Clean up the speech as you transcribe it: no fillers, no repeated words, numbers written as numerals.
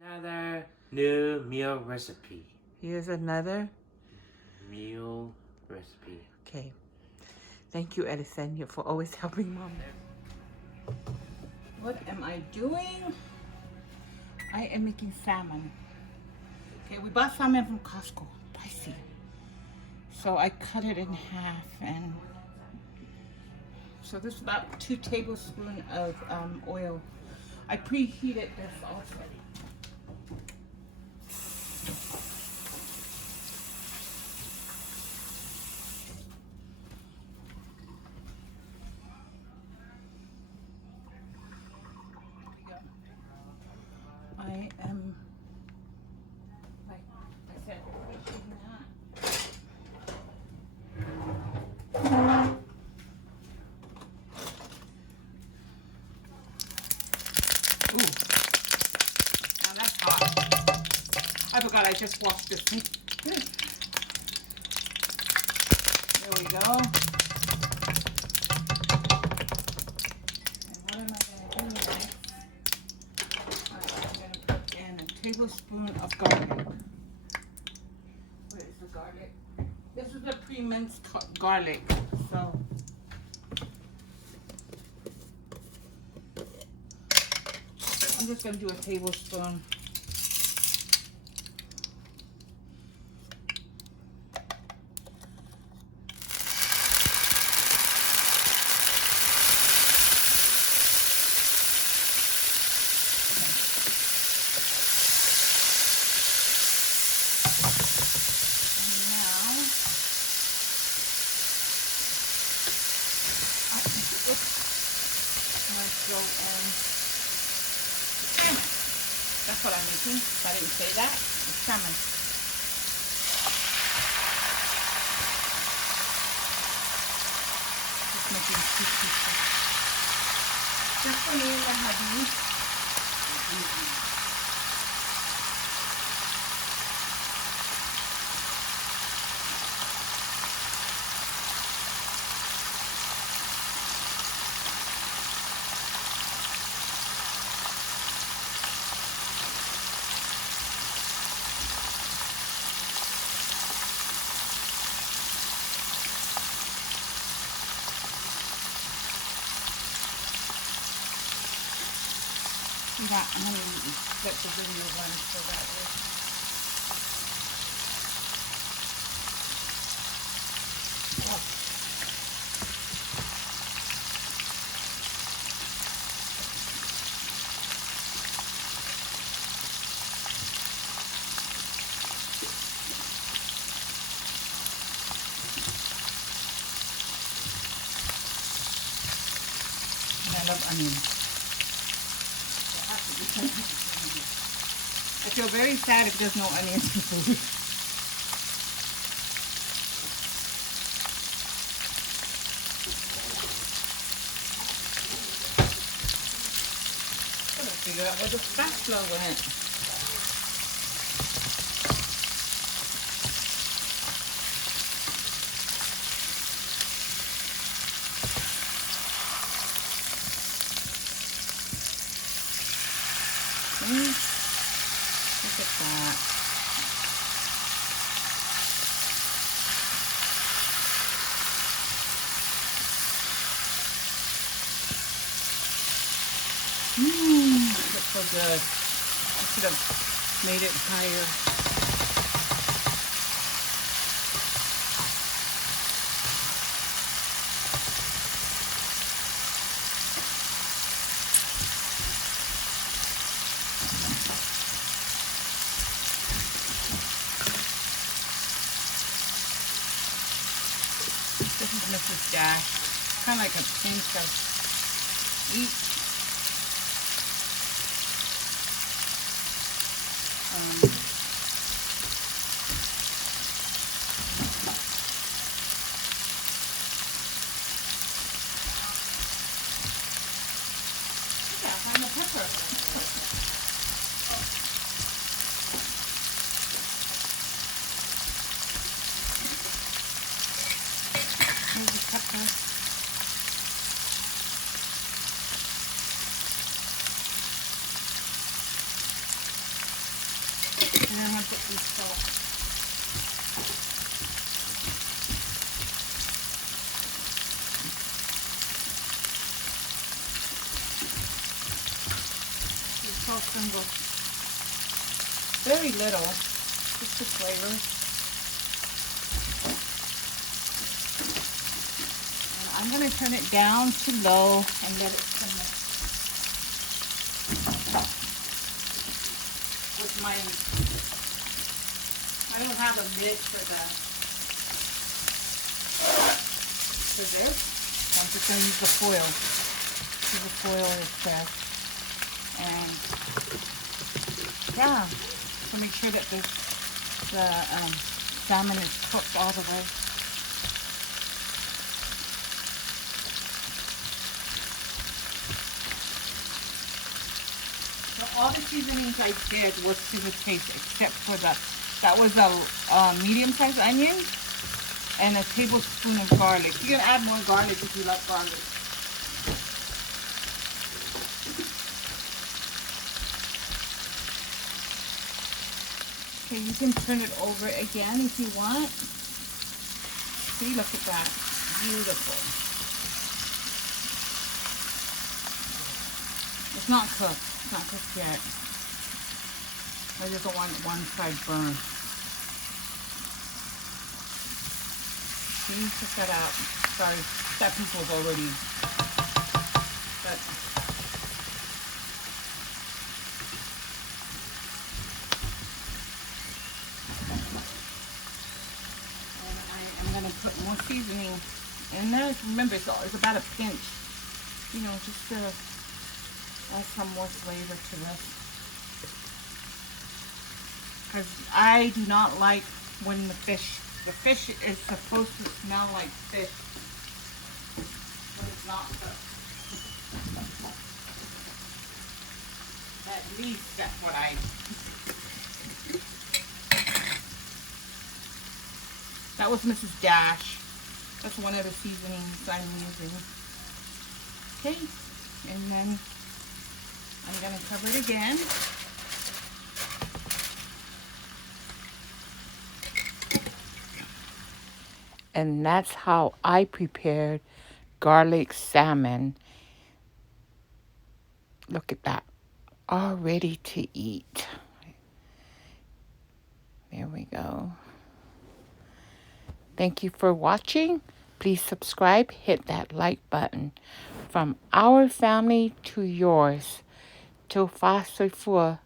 Another new meal recipe. Here's another Meal recipe. Okay. Thank you, Edison, for always helping Mom. What am I doing? I am making salmon. Okay, we bought salmon from Costco. Pricey. So I cut it in half, and so this is about 2 tablespoons of oil. I preheated this also. I am, like I said, preheating that. Ooh, now that's hot. I forgot I just washed this thing. There we go. And what am I going to do next? I'm going to put in a tablespoon of garlic. Where is the garlic? This is a pre-minced garlic. So I'm just going to do a tablespoon. Let's go in. That's what I'm making. I didn't say that. It's salmon. Just making 2 pieces. Just for me and hubby. Yeah, I'm going to let the video run so that way. Oh. And I love onions. I feel very sad if there's no onions in food. Gotta figure out where the spatula went. Look at that. Looks so good. I should have made it higher. This is Mrs. Dash. Kind of like a pinch of each. Yeah, find the pepper. Here's the pepper. then I'm gonna put some salt. The salt can go very little, just to flavor. And I'm gonna turn it down to low and let it simmer. With my, I don't have a lid for this. So I'm just gonna use the foil. Use the foil is best. And yeah, to make sure that the salmon is cooked all the way. So all the seasonings I did was to the taste, except for that was a medium-sized onion and a tablespoon of garlic. You can add more garlic if you like garlic. Okay, you can turn it over again if you want. See, look at that. Beautiful. It's not cooked. It's not cooked yet. I just don't want one side burned. See, check that out. Sorry, that piece was already. But I'm gonna put more seasoning in there. Remember, it's about a pinch. You know, just to add some more flavor to this. Because I do not like when the fish is supposed to smell like fish, but it's not cooked. At least that's what that was Mrs. Dash. That's one of the seasonings I'm using. Okay, and then I'm gonna cover it again. And that's how I prepared garlic salmon. Look at that, all ready to eat. There we go. Thank you for watching. Please subscribe, hit that like button. From our family to yours. Till fast for